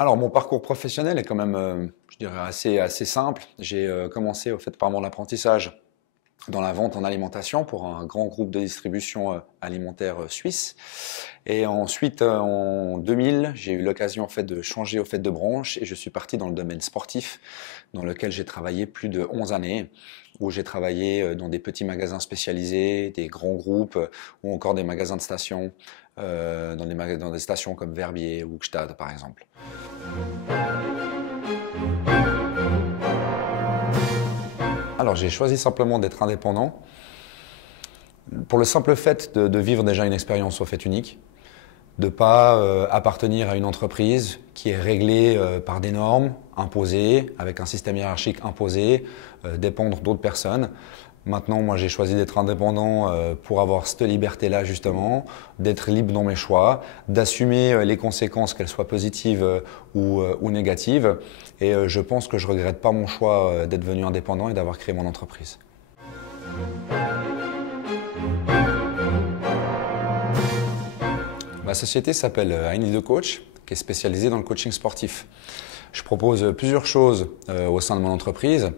Alors, mon parcours professionnel est quand même, je dirais, assez simple. J'ai commencé au fait par mon apprentissage dans la vente en alimentation pour un grand groupe de distribution alimentaire suisse. Et ensuite, en 2000, j'ai eu l'occasion en fait de changer au fait de branche et je suis parti dans le domaine sportif, dans lequel j'ai travaillé plus de 11 années, où j'ai travaillé dans des petits magasins spécialisés, des grands groupes ou encore des magasins de stations, dans des stations comme Verbier ou Gstad par exemple. Alors j'ai choisi simplement d'être indépendant pour le simple fait de vivre déjà une expérience au fait unique, de ne pas appartenir à une entreprise qui est réglée par des normes imposées, avec un système hiérarchique imposé, dépendre d'autres personnes. Maintenant, moi, j'ai choisi d'être indépendant pour avoir cette liberté-là, justement, d'être libre dans mes choix, d'assumer les conséquences, qu'elles soient positives ou négatives. Et je pense que je ne regrette pas mon choix d'être devenu indépendant et d'avoir créé mon entreprise. Ma société s'appelle I Need a Coach, qui est spécialisée dans le coaching sportif. Je propose plusieurs choses au sein de mon entreprise.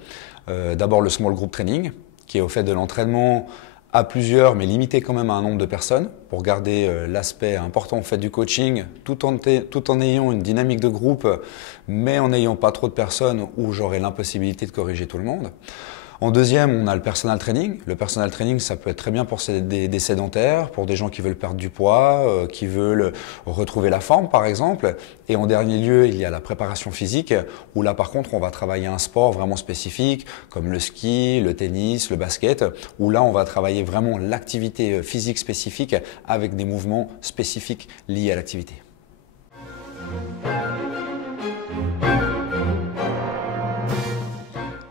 D'abord le small group training, qui est au fait de l'entraînement à plusieurs, mais limité quand même à un nombre de personnes, pour garder l'aspect important au fait du coaching, tout en ayant une dynamique de groupe, mais en n'ayant pas trop de personnes où j'aurai l'impossibilité de corriger tout le monde. En deuxième, on a le personal training. Le personal training, ça peut être très bien pour des sédentaires, pour des gens qui veulent perdre du poids, qui veulent retrouver la forme par exemple. Et en dernier lieu, il y a la préparation physique, où là par contre, on va travailler un sport vraiment spécifique, comme le ski, le tennis, le basket, où là on va travailler vraiment l'activité physique spécifique avec des mouvements spécifiques liés à l'activité.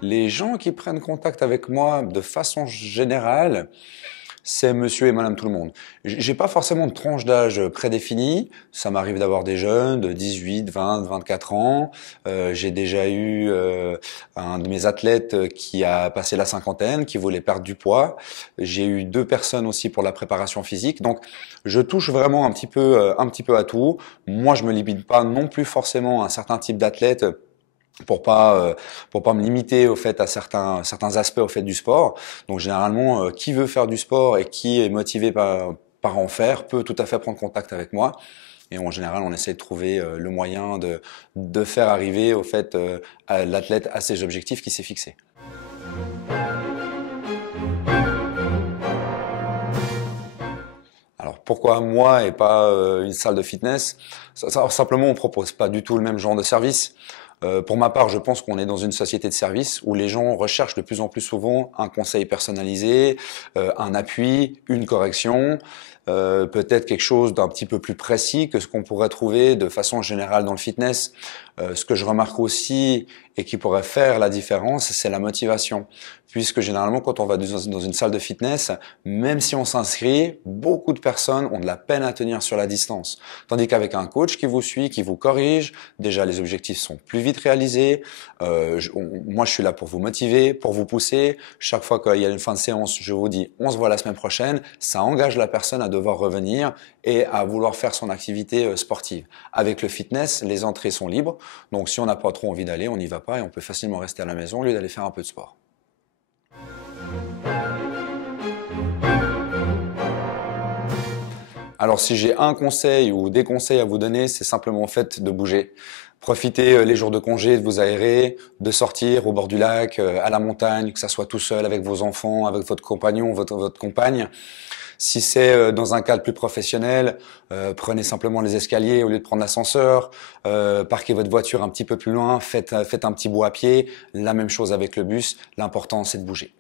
Les gens qui prennent contact avec moi de façon générale, c'est monsieur et madame tout le monde. J'ai pas forcément de tranche d'âge prédéfinie. Ça m'arrive d'avoir des jeunes de 18, 20, 24 ans. J'ai déjà eu un de mes athlètes qui a passé la cinquantaine, qui voulait perdre du poids. J'ai eu 2 personnes aussi pour la préparation physique. Donc, je touche vraiment un petit peu à tout. Moi, je me limite pas non plus forcément à un certain type d'athlète pour pas me limiter au fait à certains aspects au fait du sport. Donc généralement, qui veut faire du sport et qui est motivé par en faire peut tout à fait prendre contact avec moi. Et en général, on essaie de trouver le moyen de faire arriver au fait l'athlète à ses objectifs qu'il s'est fixés. Alors pourquoi moi et pas une salle de fitness? Simplement, on propose pas du tout le même genre de service. Pour ma part, je pense qu'on est dans une société de service où les gens recherchent de plus en plus souvent un conseil personnalisé, un appui, une correction, peut-être quelque chose d'un petit peu plus précis que ce qu'on pourrait trouver de façon générale dans le fitness. Ce que je remarque aussi et qui pourrait faire la différence, c'est la motivation. Puisque généralement, quand on va dans une salle de fitness, même si on s'inscrit, beaucoup de personnes ont de la peine à tenir sur la distance. Tandis qu'avec un coach qui vous suit, qui vous corrige, déjà les objectifs sont plus vite réalisés. Moi, je suis là pour vous motiver, pour vous pousser. Chaque fois qu'il y a une fin de séance, je vous dis, on se voit la semaine prochaine. Ça engage la personne à devoir revenir et à vouloir faire son activité sportive. Avec le fitness, les entrées sont libres. Donc, si on n'a pas trop envie d'aller, on n'y va pas et on peut facilement rester à la maison au lieu d'aller faire un peu de sport. Alors si j'ai un conseil ou des conseils à vous donner, c'est simplement en fait de bouger. Profitez les jours de congé, de vous aérer, de sortir au bord du lac, à la montagne, que ça soit tout seul avec vos enfants, avec votre compagnon, votre compagne. Si c'est dans un cadre plus professionnel, prenez simplement les escaliers au lieu de prendre l'ascenseur, parquez votre voiture un petit peu plus loin, faites un petit bout à pied. La même chose avec le bus, l'important c'est de bouger.